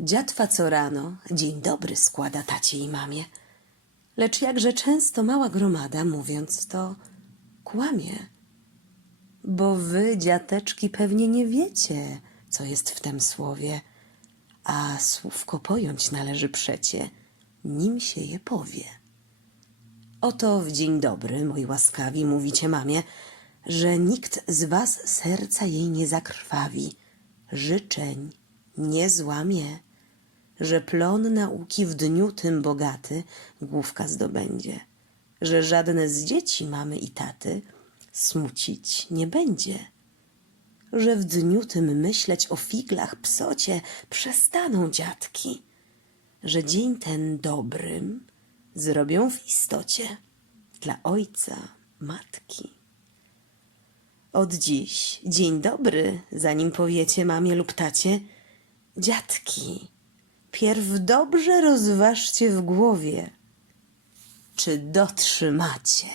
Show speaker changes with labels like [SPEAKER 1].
[SPEAKER 1] Dziatwa co rano dzień dobry składa tacie i mamie. Lecz jakże często mała gromada, mówiąc to, kłamie. Bo wy, dziateczki, pewnie nie wiecie, co jest w tym słowie, a słówko pojąć należy przecie, nim się je powie. Oto w dzień dobry, moi łaskawi, mówicie mamie, że nikt z was serca jej nie zakrwawi, życzeń nie złamie, że plon nauki w dniu tym bogaty główka zdobędzie, że żadne z dzieci mamy i taty smucić nie będzie, że w dniu tym myśleć o figlach psocie przestaną dziadki, że dzień ten dobrym zrobią w istocie dla ojca, matki. Od dziś dzień dobry, zanim powiecie mamie lub tacie, dziadki, pierw dobrze rozważcie w głowie, czy dotrzymacie.